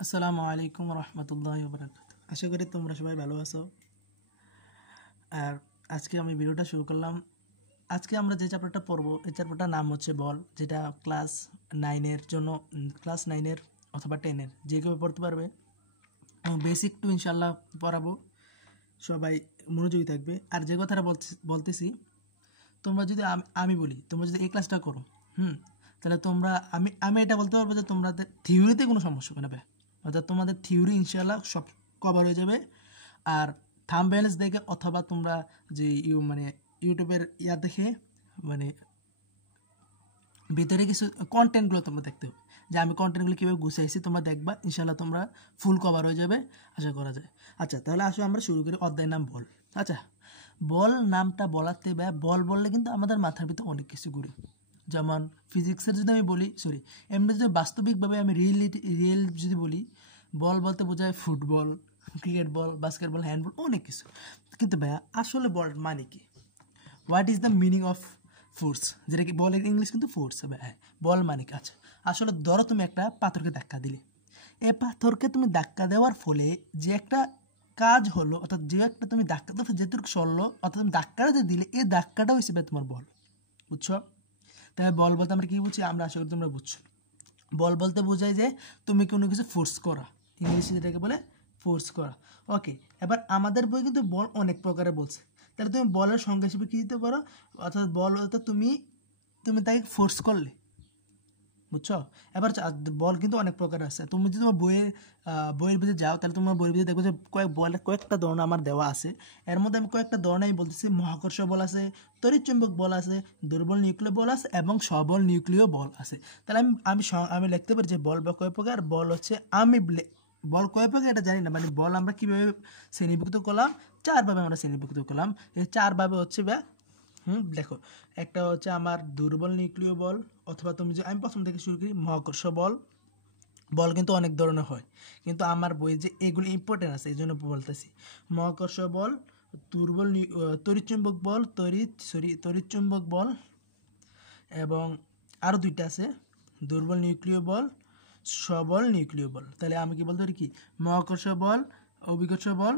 আসসালামু আলাইকুম রহমতুল্লাহি ওয়া বারাকাতুহু। আশা করি তোমরা সবাই ভালো আছো। আর আজকে আমি ভিডিওটা শুরু করলাম। আজকে আমরা যে চ্যাপ্টারটা পড়বো, এই চ্যাপ্টারটার নাম হচ্ছে বল, যেটা ক্লাস 9-এর জন্য, ক্লাস 9-এর অথবা 10-এর যে কেউ পড়তে পারবে। বেসিক টু ইনশাল্লাহ পড়াবো, সবাই মনোযোগী থাকবে। আর যে কথাটা বলতেছি, তোমরা যদি আমি বলি তোমরা যদি এই ক্লাসটা করো, তাহলে তোমরা আমি এটা বলতে পারবো যে তোমাদের থিওরিতে কোনো সমস্যা হবে না, অর্থাৎ তোমাদের থিওরি ইনশাআল্লাহ সব কভার হয়ে যাবে। আর থাম্বনেইলস দেখে অথবা তোমরা যে ইউটিউবের দেখে ভিতরে কিছু কন্টেন্টগুলো তোমরা দেখতে হবে, যে আমি কন্টেন্টগুলো কীভাবে গুছিয়েছি তোমরা দেখবা, ইনশাআল্লাহ তোমরা ফুল কভার হয়ে যাবে আশা করা যায়। আচ্ছা, তাহলে আসো আমরা শুরু করি অধ্যায়ের নাম বল। আচ্ছা, বল নামটা বলাতে বল বললে কিন্তু আমাদের মাথার ভিতরে অনেক কিছু ঘুরে। যেমন ফিজিক্সের যদি আমি বলি, এমনি যদি বাস্তবিকভাবে আমি রিয়েল যদি বলি, বল বলতে বোঝায় football, cricket ball, basketball, handball, অনেক কিছু। কিন্তু ভাইয়া আসলে বল মানে কি? What is the meaning of force, যেটা কি বলের ইংলিশ কিন্তু ফোর্স হবে। হ্যাঁ, বল মানে কি? আচ্ছা, আসলে ধরো তুমি একটা পাথরকে ধাক্কা দিলে, এই পাথরকে তুমি ধাক্কা দেওয়ার ফলে যে একটা কাজ হলো, অর্থাৎ যে একটা তুমি ধাক্কা যেটুকু সরলো, অর্থাৎ তুমি ধাক্কাটা যে দিলে, এই ধাক্কাটা হিসেবে তোমার বল। বুঝছো? তাই বল বলতে আমরা কী বুঝছি? আমরা আশা করি তোমরা বুঝছো। বল বলতে বোঝায় যে তুমি কোনো কিছু ফোর্স করা, ইংলিশে যেটাকে বলে ফোর্স করা। ওকে, এবার আমাদের বই কিন্তু বল অনেক প্রকারে বলছে, তাহলে তুমি বলের সংজ্ঞা হিসেবে কী দিতে পারো? অর্থাৎ বল বলতে তুমি তাকে ফোর্স করলে। বুঝছো? এবার বল কিন্তু অনেক প্রকার আছে। তুমি যদি তোমার বইয়ের ভিতরে যাও, তাহলে তোমার বইয়ের ভিতরে দেখো যে কয়েকটা ধরন আমার দেওয়া আছে। এর মধ্যে আমি কয়েকটা ধরন আমি বলতেছি। মহাকর্ষ বল আছে, তড়িৎচুম্বক বল আছে, দুর্বল নিউক্লিয় বল আছে এবং সবল নিউক্লিয় বল আছে। তাহলে আমি লিখতে পারি যে বল বা কয় প্রকার। বল হচ্ছে বল কয় প্রকার এটা জানি না, বল আমরা কীভাবে শ্রেণীভুক্ত করলাম? 4 ভাবে আমরা শ্রেণীভুক্ত করলাম। এই 4 ভাবে হচ্ছে দেখো, একটা হচ্ছে আমার দুর্বল নিউক্লিয় বল, অথবা তুমি যে আমি প্রথম থেকে শুরু করি, মহাকর্ষ বল। বল কিন্তু অনেক ধরনের হয়, কিন্তু আমার বইয়ে যে এগুলো ইম্পর্টেন্ট আছে এই জন্য বলতেছি। মহাকর্ষ বল, দুর্বল তড়িৎচুম্বক বল, তড়িৎচুম্বক বল, এবং আরও 2টা আছে, দুর্বল নিউক্লিয় বল, সবল নিউক্লিয় বল। তাহলে আমি কি বলতে পারি? কি মহাকর্ষ বল, অভিকর্ষ বল,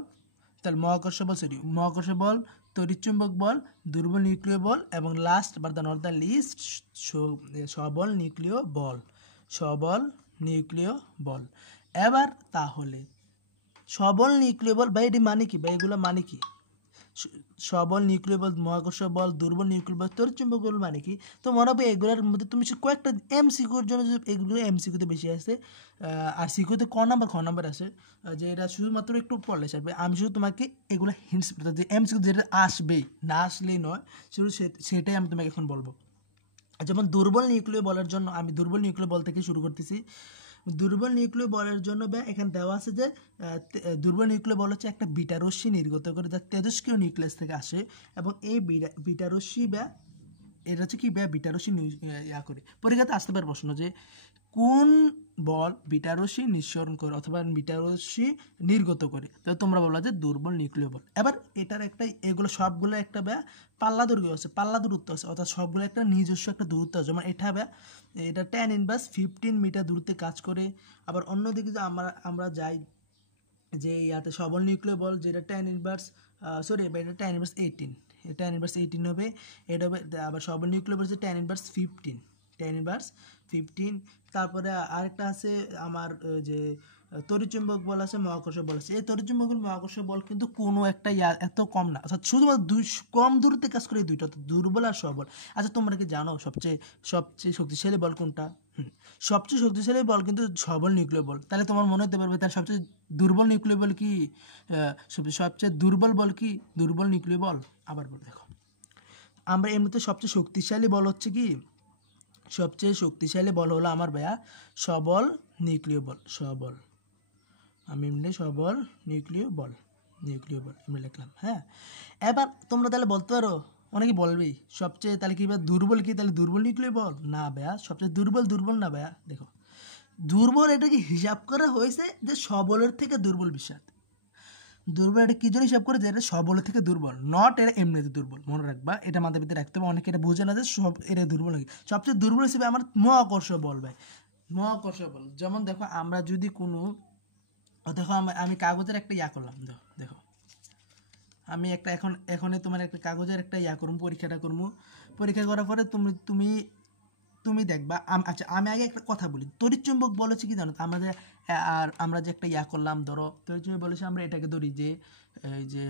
তাহলে মহাকর্ষ বল, তড়িৎচুম্বক বল, দুর্বল নিউক্লিয় বল, এবং last but the not the least, সবল নিউক্লিয় বল। সবল নিউক্লিয় বল। এবার তাহলে সবল নিউক্লিয় বল ভাই, এটি মানে কি ভাই? এগুলো মানে কি? সবল নিউক্লিয় বল, মহাকর্ষ বল, দুর্বল নিউক্লিয় বল, তড়িৎচুম্বক বল মানে কি? তো মনে হবে এগুলোর মধ্যে তুমি কয়েকটা এমসিকিউর জন্য, এগুলো এমসিকিউতে বেশি আছে, আর সিকিউতে খ নাম্বার আছে, যে এটা শুধুমাত্র একটু পড়লে আসবে। আমি শুধু তোমাকে এগুলো হিন্টস, যে এমসিকিউ যেটা আসবেই, না আসলেই নয়, শুধু সেটাই আমি তোমাকে এখন বলবো। যেমন দুর্বল নিউক্লিয় বলের জন্য আমি দুর্বল নিউক্লিয় বল থেকে শুরু করতেছি। দুর্বল নিউক্লিয় বলের জন্য এখানে দেওয়া আছে যে দুর্বল নিউক্লিয় বল হচ্ছে একটা বিটা রশ্মি নির্গত করে, যা তেজস্ক্রিয় নিউক্লিয়াস থেকে আসে, এবং এই বিটা রশ্মি এটা হচ্ছে কি বিটা রশ্মি করে। পরীক্ষাতে আসতে পারে প্রশ্ন যে কোন বল বিটা রশ্মি নিঃসরণ করে অথবা বিটা রশ্মি নির্গত করে, তো তোমরা বললা যে দুর্বল নিউক্লিয় বল। এবার এটার একটা, এগুলো সবগুলো একটা পাল্লা দৈর্ঘ্য আছে, পাল্লা দূরত্ব আছে, অর্থাৎ সবগুলো একটা নিজস্ব একটা দূরত্ব আছে। যেমন এটা tan ইনভার্স 15 মিটার দূরত্বে কাজ করে। আবার অন্যদিকে যে আমরা যাই যে সবল নিউক্লিয় বল, যেটা tan ইনভার্স এটা tan ইনভার্স 18, tan ইনভার্স 18 হবে। এটা হবে আবার সবল নিউক্লিয় বল যে tan ইনভার্স 15। তারপরে আরেকটা আছে আমার যে তড়িৎচুম্বক বল আছে, মহাকর্ষ বল আছে। এই তড়িৎচুম্বক বল, মহাকর্ষ বল কিন্তু কোনো একটা এত কম না, অর্থাৎ শুধুমাত্র কম দূরত্বে কাজ করে এই দুইটা, দুর্বল আর সবল। আচ্ছা, তোমরা কি জানো সবচেয়ে শক্তিশালী বল কোনটা? সবচেয়ে শক্তিশালী বল কিন্তু সবল নিউক্লিয় বল। তাহলে তোমার মনে হতে পারবে তার সবচেয়ে দুর্বল নিউক্লিয় বল কি? সবচেয়ে দুর্বল বল কি? দুর্বল নিউক্লিয় বল। আবার বল, দেখো, আমরা এমনিতে সবচেয়ে শক্তিশালী বল হচ্ছে কি? সবচেয়ে শক্তিশালী বল হলো আমার সবল নিউক্লিয় বল। আমি এমনি সবল নিউক্লিয় বল আমি লিখলাম। হ্যাঁ, এবার তোমরা তাহলে বলতে পারো, অনেকে বলবেই সবচেয়ে, তাহলে কি দুর্বল কি? তাহলে দুর্বল নিউক্লিয় বল না সবচেয়ে দুর্বল না দেখো, দুর্বল এটা কি হিসাব করা হয়েছে যে সবলের থেকে দুর্বল বিষয়। দুর্বল এটা কি জন্য হিসাব করে? যে এটা সবলের থেকে দুর্বল, নট এটা এমনিতে দুর্বল। মনে রাখবা, এটা মাথার ভিতরে রাখতে হবে। অনেকে এটা বোঝে না যে এটা দুর্বল নাকি। সবচেয়ে দুর্বল হিসেবে আমার মহাকর্ষ বল। যেমন দেখো, আমরা যদি কোনো দেখো আমি কাগজের একটা ইয়া করলাম, দেখো আমি একটা এখনই তোমার একটা কাগজের একটা ইয়া করবো, পরীক্ষাটা করবো। পরীক্ষা করার পরে তুমি তুমি তুমি দেখবা। আচ্ছা আমি আগে একটা কথা বলি, তড়িৎচুম্বক বল হচ্ছে কি জানো তো, আমরা যে একটা ইয়া করলাম, ধরো তড়িৎচুম্বক বলেছে আমরা এটাকে ধরি যে এই যে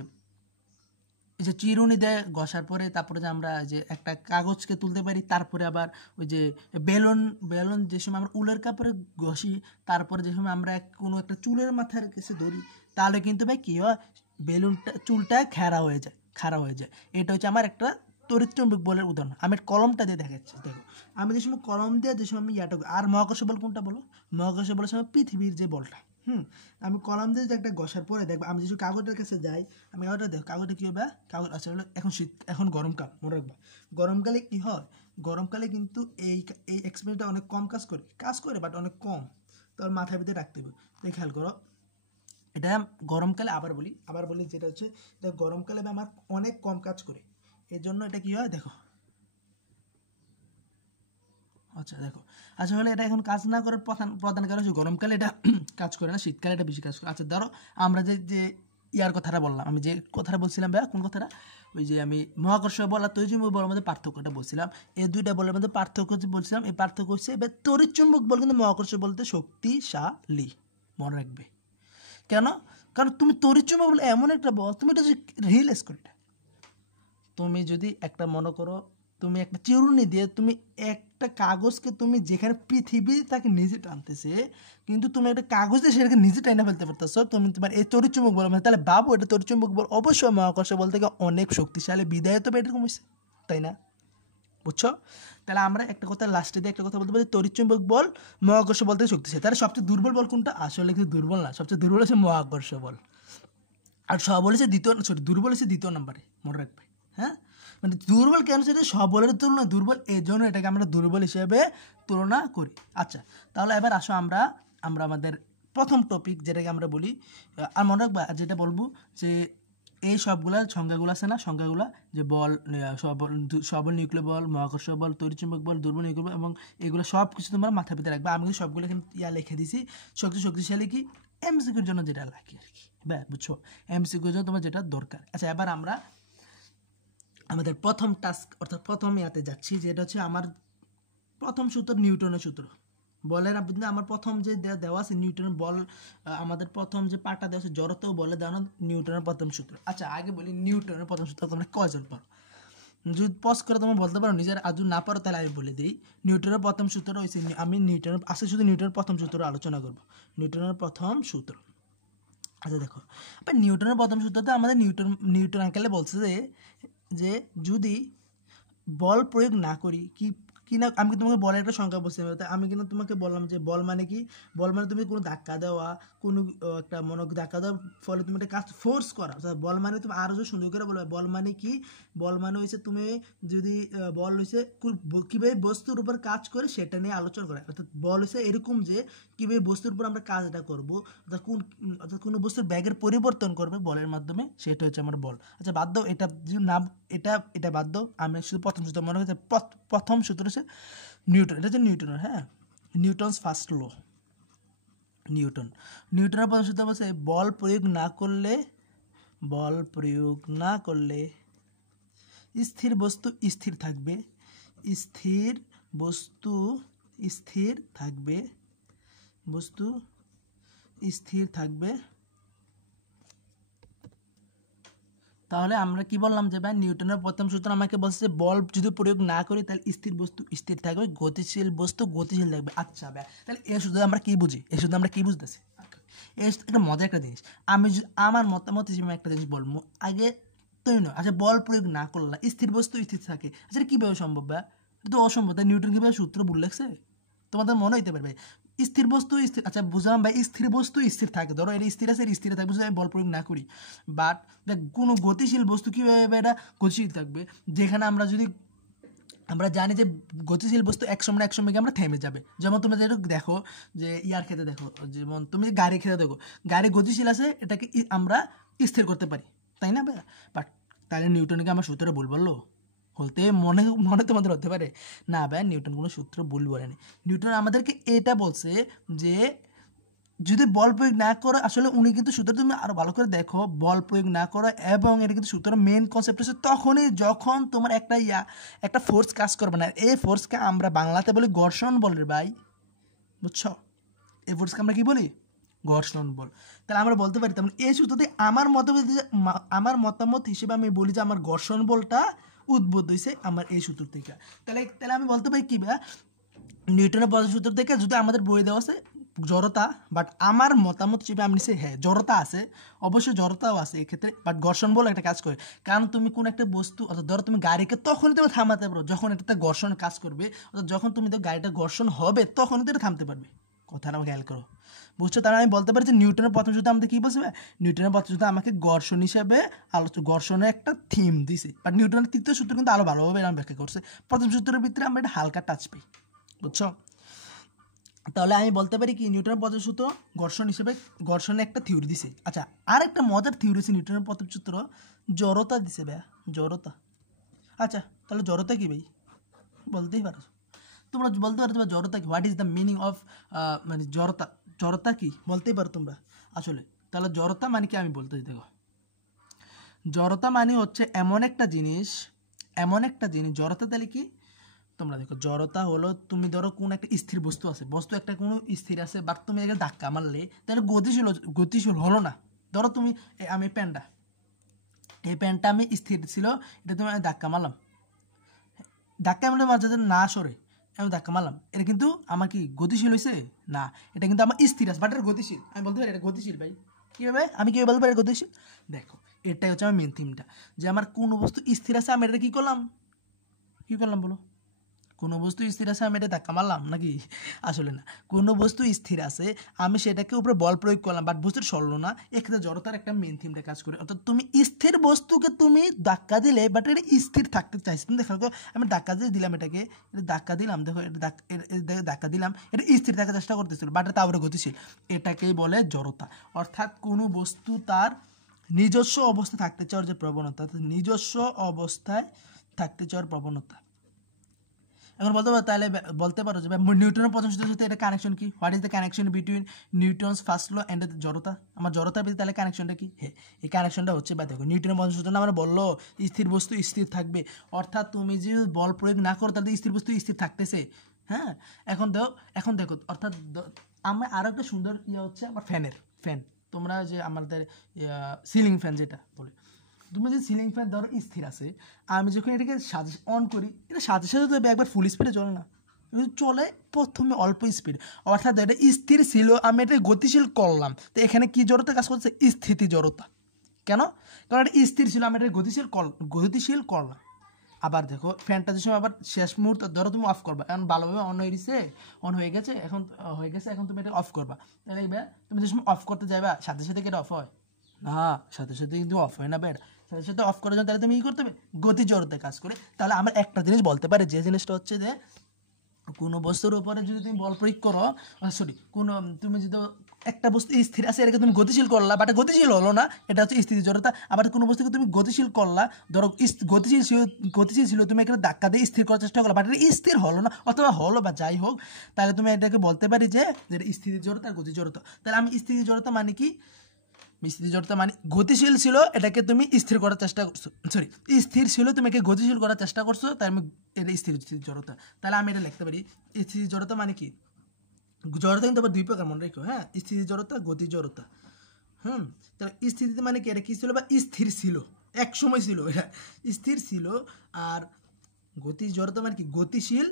এই যে চিরুনি দেয় ঘষার পরে, তারপরে যে আমরা যে একটা কাগজকে তুলতে পারি, তারপরে আবার ওই যে বেলুন বেলুন যে সময় আমরা উলের কাপড়ে ঘষি, তারপরে যে সময় আমরা কোনো একটা চুলের মাথার কাছে ধরি, তাহলে কিন্তু ভাই কী হয়, বেলুনটা চুলটা খাড়া হয়ে যায়। এটা হচ্ছে আমার একটা তড়িৎচুম্বক বলের উদাহরণ। আমি কলমটা দিয়ে দেখাচ্ছি, দেখো আমি যে সময় কলম দিয়ে যে সময় আমি ইয়াটা, আর মহাকর্ষ বল কোনটা বলো? মহাকর্ষ বলের সময় পৃথিবীর যে বলটা, আমি কলম দিয়ে একটা ঘষার পরে দেখবো, আমি যেসব কাগজের কাছে যাই, আমি কাগজটা দেখো, কাগজটা কী হবে, কাগজ আচ্ছা হলো এখন গরমকাল, মনে রাখবা গরমকালে কী হয়, গরমকালে কিন্তু এই এই এক্সপেরিমেন্টটা অনেক কম কাজ করে বাট অনেক কম, তোর মাথার ভিতরে রাখতে হবে। তো খেয়াল করো, এটা গরমকালে আবার বলি যেটা হচ্ছে, এটা গরমকালে আমার অনেক কম কাজ করে, এর জন্য এটা কী হয় দেখো। আচ্ছা হলে এটা এখন কাজ না করার প্রধান কারণ হচ্ছে গরমকালে এটা কাজ করে না, শীতকালে এটা বেশি কাজ করে। আচ্ছা ধরো আমরা যে ইয়ার কথাটা বললাম, আমি যে কথাটা বলছিলাম ভাইয়া, কোন কথাটা, ওই যে আমি মহাকর্ষ বল আর তড়িৎচুম্বক বলের মধ্যে পার্থক্যটা বলছিলাম, এই দুইটা বলের মধ্যে পার্থক্য বলছিলাম। এই পার্থক্য হচ্ছে এবার তড়িৎচুম্বক বল কিন্তু মহাকর্ষ বলতে শক্তিশালী, মনে রাখবে। কেন? কারণ তুমি তড়িৎচুম্বক বলে এমন একটা বল, তুমি এটা রিয়েলাইজ করো, তুমি যদি একটা মনে করো, তুমি একটা চিরুনি দিয়ে তুমি একটা কাগজকে তুমি যেখানে পৃথিবী তাকে নিজে টানতেছে, কিন্তু তুমি একটা কাগজ দিয়ে সেটাকে নিজে টাইনা ফেলতে পারতেছো, তুমি তোমার এই তড়িৎচুম্বক বল, মানে তাহলে বাবু এটা তড়িৎচুম্বক বল অবশ্যই মহাকর্ষ বল থেকে অনেক শক্তিশালী, বিদায় তো এটা কমেছে, তাই না? বুঝছো? তাহলে আমরা একটা কথা লাস্টে দিয়ে একটা কথা বলতে পারি, তড়িৎচুম্বক বল মহাকর্ষ বল থেকে শক্তিশালী। তাহলে সবচেয়ে দুর্বল বল কোনটা? আসলে কিন্তু দুর্বল না, সবচেয়ে দুর্বল হচ্ছে মহাকর্ষ বল, আর দুর্বল হচ্ছে দ্বিতীয় নম্বরে, মনে রাখবে। হ্যাঁ, মানে দুর্বল কেন, সেটা সবলের তুলনায় দুর্বল, এই জন্য এটাকে আমরা দুর্বল হিসেবে তুলনা করি। আচ্ছা তাহলে এবার আসো আমরা আমাদের প্রথম টপিক যেটাকে আমরা বলি, আর মনে রাখবা যেটা বলবো যে এই সবগুলা সংজ্ঞাগুলো আছে না, সংজ্ঞাগুলো যে বল, সবল নিউক্লিয় বল, মহাকর্ষ বল, তড়িৎচুম্বক বল, দুর্বল নিউক্লিয় বল, এবং এগুলো সব কিছু তোমরা মাথা ভিতরে রাখবে। আমি কিন্তু সবগুলো এখানে লিখে দিছি, শক্তিশালী কি এমসিকিউর জন্য যেটা লাগে আর কি, বুঝছো, এমসিকিউর জন্য তোমার যেটা দরকার। আচ্ছা এবার আমরা আমাদের প্রথম টাস্ক অর্থাৎ প্রথম ইয়াতে যাচ্ছি, যেটা হচ্ছে আমার প্রথম সূত্র, নিউটনের সূত্র। বলের আপনি আমার প্রথম যে দেওয়া আছে নিউটনের বল, আমাদের প্রথম যে পার্টটা দেওয়া আছে জড়তা ও বলে দেওয়া নিউটনের প্রথম সূত্র। আচ্ছা আগে বলি নিউটনের প্রথম সূত্র তোমরা কয়জন পারো, যদি পজ করে তোমরা বলতে পারো, নিজের আজ না পারো তাহলে আমি বলে দিই। নিউটনের প্রথম সূত্র হয়েছে, আমি নিউটনের আজকে শুধু নিউটনের প্রথম সূত্র আলোচনা করব। নিউটনের প্রথম সূত্র, আচ্ছা দেখো, নিউটনের প্রথম সূত্রতে আমাদের নিউটন আঙ্কেলে বলছে যে যদি বল প্রয়োগ না করি কি না, আমি তোমাকে বলের একটা সংখ্যা বলছি, আমি কিন্তু তোমাকে বললাম যে বল মানে কি, বল মানে তুমি কোনো ধাক্কা দেওয়া, কোনো একটা ধাক্কা দেওয়ার ফলে তুমি একটা কাজ ফোর্স করা। বল মানে তুমি আরও যদি সুন্দর করে বলবে, বল মানে কি, বল মানে হয়েছে তুমি যদি বল হয়েছে কীভাবে বস্তুর উপর কাজ করে সেটা নিয়ে আলোচনা করা। অর্থাৎ বল হয়েছে এরকম যে কীভাবে বস্তুর উপর আমরা কাজটা করবো, অর্থাৎ কোনো বস্তুর ব্যাগের পরিবর্তন করবে বলের মাধ্যমে, সেটা হচ্ছে আমার বল। আচ্ছা বাদ দাও এটা নাম, এটা বাদ দাও, আমি শুধু প্রথম সূত্র মনে হচ্ছে, প্রথম সূত্র হচ্ছে নিউটন, এটা হচ্ছে নিউটনের, হ্যাঁ, নিউটনস ফার্স্ট ল। নিউটনের প্রথম সূত্র বলছে বল প্রয়োগ না করলে স্থির বস্তু স্থির থাকবে, স্থির থাকবে। তাহলে আমরা কি বললাম যে ভাই নিউটনের প্রথম সূত্র আমাকে বলছে যে বল যদি প্রয়োগ না করি তাহলে স্থির বস্তু স্থির থাকবে, গতিশীল বস্তু গতিশীল থাকবে। আচ্ছা ভাই তাহলে এই সূত্রে আমরা কি বুঝি, এই সূত্রে আমরা কি বুঝতেছি, একটা মজার একটা জিনিস, আমি আমার মতামত হিসেবে একটা জিনিস বলবো আগে, তৈরি নয়। আচ্ছা বল প্রয়োগ না করলে স্থির বস্তু স্থির থাকে, আচ্ছা কীভাবে সম্ভব ভাই? এটা তো অসম্ভব। তাই নিউটন কীভাবে সূত্র ভুল লাগছে তোমাদের মনে হইতে পারবে, স্থির বস্তু স্থির, আচ্ছা বুঝলাম ভাই স্থির বস্তু স্থির থাকে, ধরো এটা স্থির আছে, স্থির থাকবে যদি আমি বল প্রয়োগ না করি, বাট দেখ কোনো গতিশীল বস্তু কীভাবে এটা গতিশীল থাকবে, যেখানে আমরা জানি যে গতিশীল বস্তু এক সময় গিয়ে আমরা থেমে যাবে। যেমন তুমি যেটা দেখো যে ইয়ার ক্ষেত্রে দেখো, যেমন তুমি গাড়ির ক্ষেত্রে দেখো, গাড়ি গতিশীল আছে, এটাকে আমরা স্থির করতে পারি, তাই না ভাইয়া? বাট তাহলে নিউটনকে আমার সূত্রে ভুল বললো বলতে মনে তোমাদের হতে পারে, না ভাই নিউটন কোনো সূত্র ভুল বলেনি। নিউটন আমাদেরকে এটা বলছে যে যদি বল প্রয়োগ না করো, আসলে উনি কিন্তু সূত্রটা তুমি আরো ভালো করে দেখো, বল প্রয়োগ না করো এবং এটা কিন্তু সূত্র মেন কনসেপ্ট হচ্ছে তখনই যখন তোমার একটা ফোর্স কাজ করবে না। এই ফোর্সকে আমরা বাংলাতে বলি ঘর্ষণ বল রে ভাই, বুঝছো? এই ফোর্সকে আমরা কি বলি? ঘর্ষণ বল। তাহলে আমরা বলতে পারি, তেমন এই সূত্রতে আমার মতামত হিসেবে আমি বলি যে আমার ঘর্ষণ বলটা উদ্ভূত হয়েছে আমার এই সূত্র থেকে। তাহলে আমি বলতে পারি কি ভাই, নিউটনের প্রথম সূত্র থেকে যদি আমাদের বই দেওয়া আছে জড়তা, বাট আমার মতামত হিসেবে আমি নিচ্ছি হ্যাঁ জড়তা আছে, অবশ্যই জড়তাও আছে এক্ষেত্রে, বাট ঘর্ষণ বল একটা কাজ করে। কারণ তুমি কোন একটা বস্তু, অর্থাৎ ধরো তুমি গাড়িকে তখনই তুমি থামাতে পারো যখন এটাতে ঘর্ষণ কাজ করবে, অর্থাৎ যখন তুমি তো গাড়িটা ঘর্ষণ হবে তখনই তো এটা থামতে পারবে। কথাটা আমাকে খেয়াল করো, বুঝছো? তাহলে আমি বলতে পারি যে নিউটনের প্রথম সূত্র আমাদের কী বলছে? নিউটনের প্রথম সূত্র আমাকে ঘর্ষণ হিসাবে ঘর্ষণের একটা থিম দিছে, বাট নিউটনের তৃতীয় সূত্র কিন্তু আরো ভালোভাবে এরকম ব্যাখ্যা করছে। প্রথম সূত্রের ভিতরে আমরা এটা হালকা টাচ পাই, বুঝছো? তাহলে আমি বলতে পারি কি নিউটনের প্রথম সূত্র ঘর্ষণ হিসেবে ঘর্ষণের একটা থিওরি দিছে। আচ্ছা, আর একটা মজার থিওরি আছে নিউটনের প্রথম সূত্র, জড়তা দিছে ভাইয়া, জড়তা। আচ্ছা, তাহলে জড়তা কি ভাই বলতেই পারো, তোমরা বলতে পারো তোমার জড়তা কি, what is the meaning of মানে জড়তা, জড়তা কি বলতেই পারো তোমরা আসলে। তাহলে জড়তা মানে কি আমি বলতে দেখো, জড়তা মানে হচ্ছে এমন একটা জিনিস, জড়তা তাহলে কি তোমরা দেখো, জড়তা হলো তুমি ধরো কোন একটা স্থির বস্তু আছে, বস্তু একটা কোনো স্থির আছে, বাট তুমি এটাকে ধাক্কা মারলে তাহলে গতিশীল হলো না। ধরো তুমি এই প্যান্টটা আমি স্থির ছিল, এটা তুমি আমি ধাক্কা মারলাম, ধাক্কা মারলে মাঝে না সরে আমি ধাক্কা মারলাম, এটা কিন্তু আমার কি গতিশীল হয়েছে না, এটা কিন্তু আমার স্থির আছে, বাট এটা গতিশীল। আমি বলতে পারি এটা গতিশীল ভাই, কীভাবে আমি কীভাবে বলতে পারি গতিশীল? দেখো, এটাই হচ্ছে আমার মেন থিমটা, যে আমার কোনো বস্তু স্থির আছে আমি এটা কী করলাম বলো? কোনো বস্তু স্থির আছে আমি এটা ধাক্কা মারলাম নাকি? আসলে না, কোনো বস্তু স্থির আছে আমি সেটাকে উপরে বল প্রয়োগ করলাম, বাট বস্তুর সরল না। এক্ষেত্রে জড়তার একটা মেন থিমটা কাজ করে, অর্থাৎ তুমি স্থির বস্তুকে তুমি ধাক্কা দিলে, বাট এটা স্থির থাকতে চাইছে। তুমি দেখো আমি ধাক্কা দিয়ে দিলাম, এটাকে ধাক্কা দিলাম, দেখো এটা ধাক্কা দিলাম, এটা স্থির থাকার চেষ্টা করতেছিল, বাট এটা আবার গতিশীল। এটাকেই বলে জড়তা। অর্থাৎ কোনো বস্তু তার নিজস্ব অবস্থায় থাকতে চাওয়ার যে প্রবণতা, নিজস্ব অবস্থায় থাকতে চাওয়ার প্রবণতা। এখন বলতে পারো যে নিউটনের প্রথম সূত্রের সাথে এটা কানেকশন কি, what is the connection between Newton's first law and জড়তা? আমার জড়তার ভিতরে তাহলে কানেকশনটা কি? হ্যাঁ, এই কানেকশনটা হচ্ছে বা দেখো নিউটনের প্রথম সূত্র আমরা বললো স্থির বস্তু স্থির থাকবে, অর্থাৎ তুমি যে বল প্রয়োগ না করো তাহলে স্থির বস্তু স্থির থাকতেছে। হ্যাঁ, এখন দেখো অর্থাৎ আমার আরও একটা সুন্দর হচ্ছে আমার ফ্যান, তোমরা যে আমাদের সিলিং ফ্যান যেটা বলে, তুমি যে সিলিং ফ্যান ধরো স্থির আছে, আমি যখন এটাকে অন করি, এটা সাথে সাথে তো একবার ফুল স্পিডে চলে না, চলে প্রথমে অল্প স্পিড, অর্থাৎ এটা স্থির ছিল আমি এটা গতিশীল করলাম, তো এখানে কি জড়তা কাজ করছে? স্থিতি জড়তা। কেন? কারণ এটা স্থির ছিল আমি এটা গতিশীল করলাম। আবার দেখো ফ্যানটা যে সময় আবার শেষ মুহূর্তে ধরো তুমি অফ করবা, এখন ভালোভাবে অন হয়ে গেছে, এখন তুমি এটা অফ করবা, তাহলে তুমি যে সময় অফ করতে যাবে সাথে সাথে কি এটা অফ হয় না? সাথে সাথে কিন্তু অফ হয় না বেড, সাথে সাথে অফ করার জন্য তাহলে তুমি করতে হবে গতি জড়তা কাজ করে। তাহলে আমরা একটা জিনিস বলতে পারি, যে জিনিসটা হচ্ছে যে কোনো বস্তুর উপরে যদি তুমি বল প্রয়োগ করো, তুমি যদি একটা বস্তু স্থির আছে এটাকে তুমি গতিশীল করলা, বাট গতিশীল হলো না, এটা হচ্ছে স্থিতি জড়তা। আবার কোনো বস্তুকে তুমি গতিশীল করলা, ধরো গতিশীল ছিল তুমি একটা ধাক্কা দিয়ে স্থির করার চেষ্টা করলা, বাট এটা স্থির হলো না, অথবা হলো বা যাই হোক, তাহলে তুমি এটাকে বলতে পারি যে স্থিতি জড়তা আর গতি জড়তা। তাহলে আমি স্থিতি জড়তা মানে কি, স্থিতি জড়তা মানে গতিশীল ছিল এটাকে তুমি স্থির করার চেষ্টা করছো, স্থির ছিল তুমি একে গতিশীল করার চেষ্টা করছো, তাই আমি এটা স্থির জড়তা। তাহলে আমি এটা লিখতে পারি স্থিতি জড়তা মানে কি, জড়তা কিন্তু আবার দুই প্রকার মনে রেখো, হ্যাঁ, স্থিতি জড়তা, গতি জড়তা। তাহলে স্থিতিতে মানে কি, এটা কি ছিল বা স্থির ছিল, এক সময় ছিল এটা স্থির ছিল, আর গতি জড়তা মানে কি গতিশীল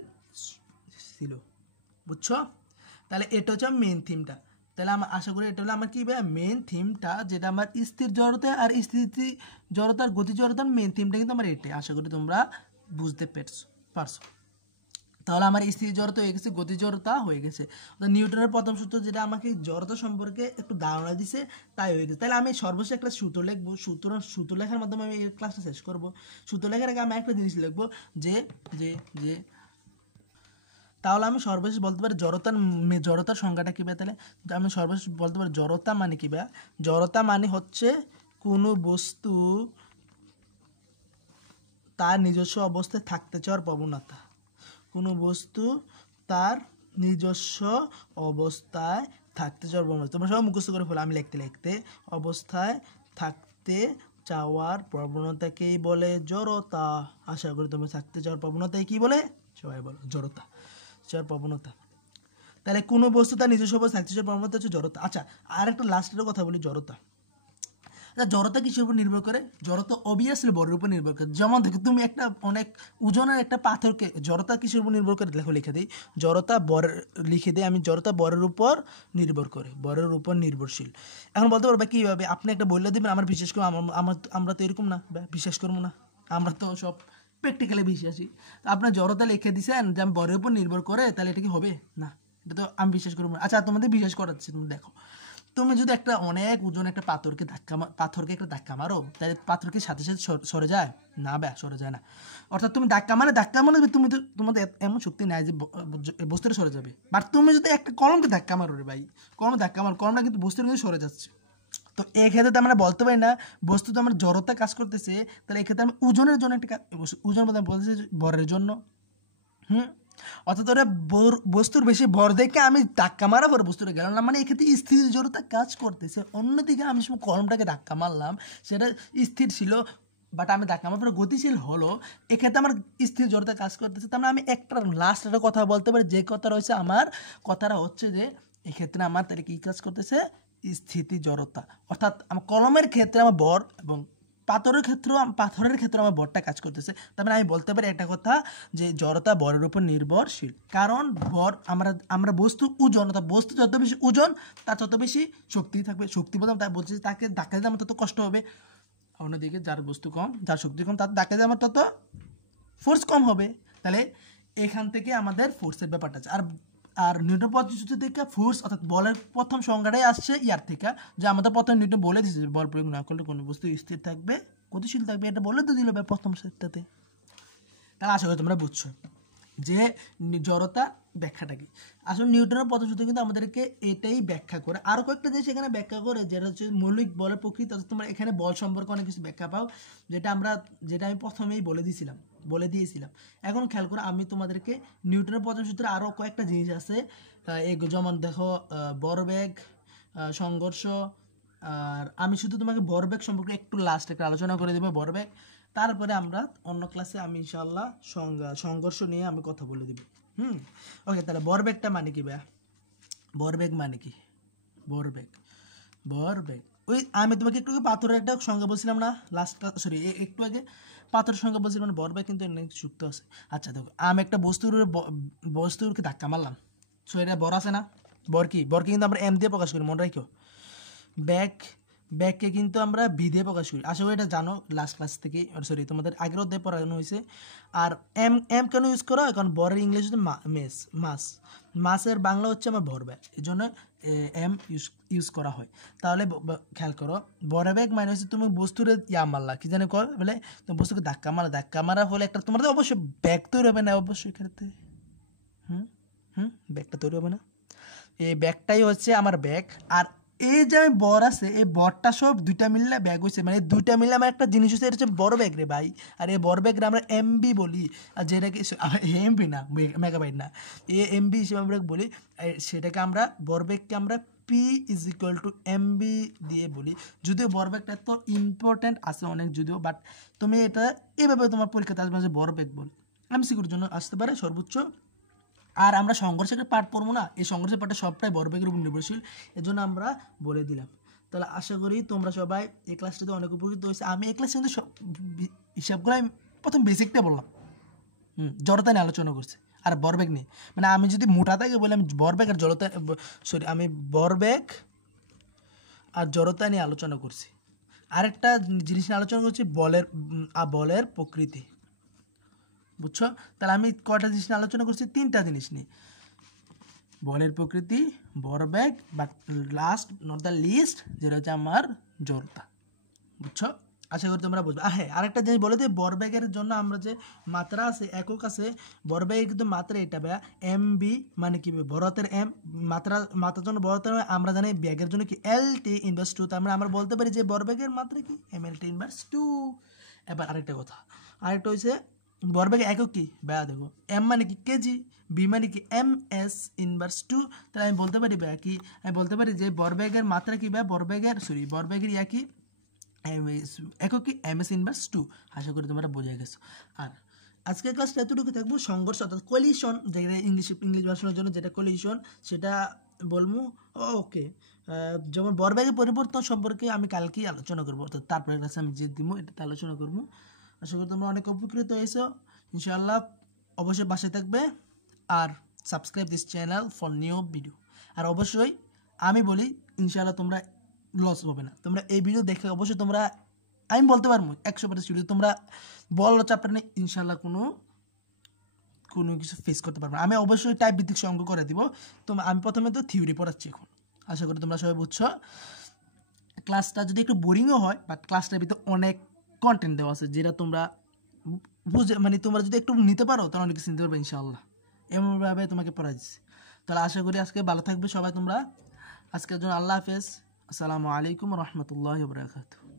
ছিল, বুঝছো? তাহলে এটা হচ্ছে মেন থিমটা। তাহলে আমার আশা করি এটা হলো আমার কি মেন থিমটা, যেটা আমার স্থির জড়তা আর স্থিতি জড়তার গতি জড়তার মেন থিমটা কিন্তু আমার এটাই। আশা করি তোমরা বুঝতে পারছো। তাহলে আমার স্থির জড়তা হয়ে গেছে, গতি জড়তা হয়ে গেছে। নিউটনের প্রথম সূত্র যেটা আমাকে জড়তা সম্পর্কে একটু ধারণা দিছে তাই হয়ে গেছে। তাহলে আমি সর্বশেষ একটা সূত্র লিখবো, সূত্র লেখার মাধ্যমে আমি এই ক্লাসটা শেষ করবো। সূত্র লেখার আগে আমি একটা জিনিস লিখবো যে যে যে তাহলে আমি সর্বশেষ বলতে পারি জড়তার সংজ্ঞাটা কী? তাহলে আমি সর্বশেষ বলতে পারি জড়তা মানে কী? জড়তা মানে হচ্ছে কোনো বস্তু তার নিজস্ব অবস্থায় থাকতে চাওয়ার প্রবণতা, কোনো বস্তু তার নিজস্ব অবস্থায় থাকতে চাওয়ার প্রবণতা, তোমরা সবাই মুখস্থ করে ফেলো, আমি লিখতে লিখতে। অবস্থায় থাকতে চাওয়ার প্রবণতাকেই বলে জড়তা। আশা করি তোমরা থাকতে চাওয়ার প্রবণতায় কি বলে, সবাই বলো জড়তা, চাওয়ার প্রবণতা। তাহলে কোনো বস্তু তার নিজস্ব অবস্থায় থাকতে চাওয়ার প্রবণতা হচ্ছে জড়তা। আচ্ছা, আর একটা লাস্টের কথা বলি, জড়তা। জড়তা কিসের উপর নির্ভর করে? জড়তা অবভিয়াসলি বরের উপর নির্ভর করে। যেমন দেখো, তুমি একটা অনেক ওজনের একটা পাথরকে, জড়তা কিসের উপর নির্ভর করে, দেখো লিখে দিই, জড়তা বরের, লিখে দিই আমি, জড়তা বরের উপর নির্ভর করে, বরের উপর নির্ভরশীল। এখন বলতে পারবে কীভাবে? আপনি একটা বলে দিবেন, আমার বিশ্বাস করবো, আমরা তো এরকম না, বিশ্বাস করবো না, আমরা তো সব প্র্যাকটিক্যালি বিশ্বাসী। তো আপনার জড়তা লিখে দিয়েছেন যে আমি বরের উপর নির্ভর করে, তাহলে এটা কি হবে না? এটা তো আমি বিশ্বাস করবো না। আচ্ছা, তোমাদের বিশ্বাস করাচ্ছি, তুমি দেখো, তুমি যদি একটা অনেক ওজন একটা পাথরকে একটা ধাক্কা মারো, তাহলে পাথরকে সাথে সাথে সরে যায় না? সরে যায় না। অর্থাৎ তুমি ধাক্কা মানে তুমি তো, তোমাদের এমন শক্তি নাই যে বস্তুটা সরে যাবে। বাট তুমি যদি একটা কলমকে ধাক্কা মারো রে ভাই, কলমটা কিন্তু বস্তুটা কিন্তু সরে যাচ্ছে। তো এই ক্ষেত্রে তো আমরা বলতে পারি না বস্তু তো আমার জড়তা কাজ করতেছে, তাহলে এক্ষেত্রে আমি ওজনের জন্য একটা ওজন বলতেছি ভরের জন্য। অর্থাৎ ওরা বস্তুর বেশি ভর দেখে আমি ধাক্কা মারা পরে বস্তুটা গেল না, মানে এক্ষেত্রে স্থির জড়তা কাজ করতেছে। অন্যদিকে আমি সময় কলমটাকে ধাক্কা মারলাম, সেটা স্থির ছিল, বাট আমি ধাক্কা মারার পরে গতিশীল হলো, এক্ষেত্রে আমার স্থির জড়তা কাজ করতেছে। তার মানে আমি একটা লাস্ট একটা কথা বলতে পারি, যে কথা রয়েছে আমার কথাটা হচ্ছে যে এক্ষেত্রে আমার তাহলে কী কাজ করতেছে, স্থিতি জড়তা। অর্থাৎ আমার কলমের ক্ষেত্রে আমার বর এবং পাথরের ক্ষেত্রে আমার বরটা কাজ করতেছে। তার মানে আমি বলতে পারি একটা কথা, যে জড়তা বরের উপর নির্ভরশীল। কারণ বর আমরা বস্তুর ওজন, অর্থাৎ বস্তু যত বেশি ওজন তার তত বেশি শক্তি থাকবে। শক্তি বলতে তাই বলছে, তাকে ধাক্কা দিতে আমার তত কষ্ট হবে। অন্যদিকে যার বস্তু কম, যার শক্তি কম, তার ধাক্কা দিতে আমার তত ফোর্স কম হবে। তাহলে এখান থেকে আমাদের ফোর্সের ব্যাপারটা আছে। আর নিউটন পদ্ধতি থেকে ফোর্স অর্থাৎ বলের প্রথম সংজ্ঞাটাই আসছে ইয়ার থেকে, যে আমাদের প্রথম নিউটন বলে দিচ্ছে যে বল প্রয়োগ না করলে কোনো বস্তু স্থির থাকবে, গতিশীল থাকবে, এটা বলে তো দিল প্রথম সেটটাতে। তাহলে আশা করি তোমরা বুঝছো যে জড়তা ব্যাখ্যাটা কি। আসলে নিউটনের পদ্ধতি কিন্তু আমাদেরকে এটাই ব্যাখ্যা করে। আরও কয়েকটা জিনিস এখানে ব্যাখ্যা করে, যেটা হচ্ছে মৌলিক বলের প্রকৃতি। অর্থাৎ তোমরা এখানে বল সম্পর্কে অনেক কিছু ব্যাখ্যা পাও, যেটা আমি প্রথমেই বলে দিয়েছিলাম। এখন খেয়াল করে আমি তোমাদেরকে নিউটনের প্রথম সূত্রে আরও কয়েকটা জিনিস আছে, যেমন দেখো ভরবেগ, সংঘর্ষ। আর আমি শুধু তোমাকে ভরবেগ সম্পর্কে একটু লাস্ট একটা আলোচনা করে দেবো, ভরবেগ। তারপরে আমরা অন্য ক্লাসে আমি ইনশাআল্লাহ সংঘর্ষ নিয়ে আমি কথা বলে দিব। ওকে, তাহলে ভরবেগটা মানে কি ভাইয়া? ভরবেগ মানে কি? ভরবেগ ওই আমি তোমাকে একটু আগে পাথরের একটা সংজ্ঞা বলছিলাম না, একটু আগে পাথরের সংজ্ঞা বলছিলাম, মানে ভরবেগ কিন্তু যুক্ত আছে। আচ্ছা দেখো, আমি একটা বস্তুরকে ধাক্কা মারলাম, সো এটা বর আছে না? বরকে কিন্তু আমরা এম দিয়ে প্রকাশ করি, মনে রাখো। ব্যাগকে কিন্তু আমরা ভি দিয়ে প্রকাশ করি। আশা করি এটা জানো, লাস্ট ক্লাস থেকে, তোমাদের আগের অধ্যায় পড়ানো হয়েছে। আর এম কেন ইউজ করা হয়? কারণ বরের ইংলিশ হচ্ছে মাসের বাংলা হচ্ছে আমার ভরবেগ, এই জন্য এম ইউজ করা হয়। তাহলে খেয়াল করো, ভরবেগ মানে হচ্ছে তুমি বস্তুরে মারলা, কি জানি কর বলে, তুমি বস্তুকে ধাক্কা মারা হলে একটা তোমার তো অবশ্যই ব্যাগ তৈরি হবে না, অবশ্যই ক্ষেত্রে ব্যাগটা তৈরি হবে না। এই ব্যাগটাই হচ্ছে আমার ব্যাগ। আর এই যে বর আছে, এই বরটা সব দুইটা মিললে ব্যাগ হয়েছে, মানে দুইটা মিললে আমার একটা জিনিস হচ্ছে, এটা হচ্ছে বড় ব্যাগ রে ভাই। আর এই বড় ব্যাগরে আমরা এমবি বলি, আর যেটাকে এমবি না, মেগাবাইট না, এমবি হিসেবে আমরা বলি। সেটাকে আমরা বড় ব্যাগকে আমরা P is equal to MB দিয়ে বলি। যদিও বড় ব্যাগটা তো ইম্পর্টেন্ট আছে অনেক, যদিও, বাট তুমি এটা এভাবে তোমার পরীক্ষাতে আসবে যে বড় ব্যাগ বল, এমসিকিউর জন্য আসতে পারে সর্বোচ্চ। আর আমরা সংঘর্ষের পার্ট পড়বো না, এই সংঘর্ষের পার্টটা সবটাই ভরবেগের উপর নির্ভরশীল, এজন্য আমরা বলে দিলাম। তাহলে আশা করি তোমরা সবাই এই ক্লাসটাতে অনেক উপকৃত হয়েছে। আমি এই ক্লাসে কিন্তু সব হিসাবগুলো আমি প্রথম বেসিকটা বললাম, জড়তা নিয়ে আলোচনা করছি আর ভরবেগ নিয়ে। মানে আমি যদি মোটা থাকে বলে আমি ভরবেগ আর জড়তা, আমি ভরবেগ আর জড়তা নিয়ে আলোচনা করছি। আরেকটা জিনিস নিয়ে আলোচনা করছি, বলের প্রকৃতি। বুঝছো? তাহলে আমি কয়টা জিনিস নিয়ে আলোচনা করছি? 3টা জিনিস নিয়ে, বলের প্রকৃতি, ভরবেগ, but last not the least যেটা হচ্ছে আমার জড়তা। বুঝছো? আশা করি তোমরা বুঝবে। হ্যাঁ, আরেকটা জিনিস বলে দিই, ভরবেগের জন্য আমরা যে মাত্রা আছে, একক আছে, ভরবেগের কিন্তু মাত্রা এটা ভাইয়া এমবি, মানে কি ভরতের এম, মাত্রার জন্য ভরতের, আমরা জানি ব্যাগের জন্য কি LT ইনভার্স 2, তার মানে আমরা বলতে পারি যে ভরবেগের মাত্রা কি MLT ইনভার্স 2। এবার আরেকটা কথা, আরেকটা হচ্ছে ভরবেগের একক কি ব্যয় দেখো, এম মানে কি কেজি, বি মানে কি এম এস ইনভার্স টু। তাহলে আমি বলতে পারি ব্যয় কি, আমি বলতে পারি যে ভরবেগের মাত্রা কি ব্যয়, ভরবেগের ইয়া কি একক কি এম এস ইনভার্স টু। আশা করি তোমরা বুঝে গেছো। আর আজকের ক্লাসটা এতটুকু থাকবো, সংঘর্ষ অর্থাৎ কলিশন, যেটা ইংলিশ ভাষণের জন্য যেটা কলিশন সেটা বলবো। ওকে, যেমন ভরবেগের পরিবর্তন সম্পর্কে আমি কালকেই আলোচনা করবো, অর্থাৎ তারপরে ক্লাসে আমি যে দিব এটাতে আলোচনা করবো। আশা করি তোমরা অনেক উপকৃত হয়েছো ইনশাআল্লাহ। অবশ্যই পাশে থাকবে আর subscribe this channel for new video. আর অবশ্যই আমি বলি ইনশাআল্লাহ তোমরা লস হবে না, তোমরা এই ভিডিও দেখে অবশ্যই তোমরা, আমি বলতে পারবো 100% যদি তোমরা বল চ্যাপ্টার নিয়ে ইনশাআল্লাহ কোনো কিছু ফেস করতে পারবে না। আমি অবশ্যই টাইপ ভিত্তিক অঙ্ক করে দিব। তো আমি প্রথমে তো থিওরি পড়াচ্ছি এখন, আশা করি তোমরা সবাই বুঝছো। ক্লাসটা যদি একটু বোরিংও হয়, বাট ক্লাসটার ভিতরে অনেক কন্টেন্ট দেওয়া আছে যেটা তোমরা মানে তোমরা যদি একটু নিতে পারো তাহলে অনেক কিছু নিতে পারবে ইনশাআল্লাহ। এমনভাবে তোমাকে পড়া দিচ্ছি। তাহলে আশা করি আজকে ভালো থাকবে সবাই তোমরা। আজকের জন্য আল্লাহ হাফেজ। আসসালামু আলাইকুম রহমতুল্লাহ বারাকাতুহু।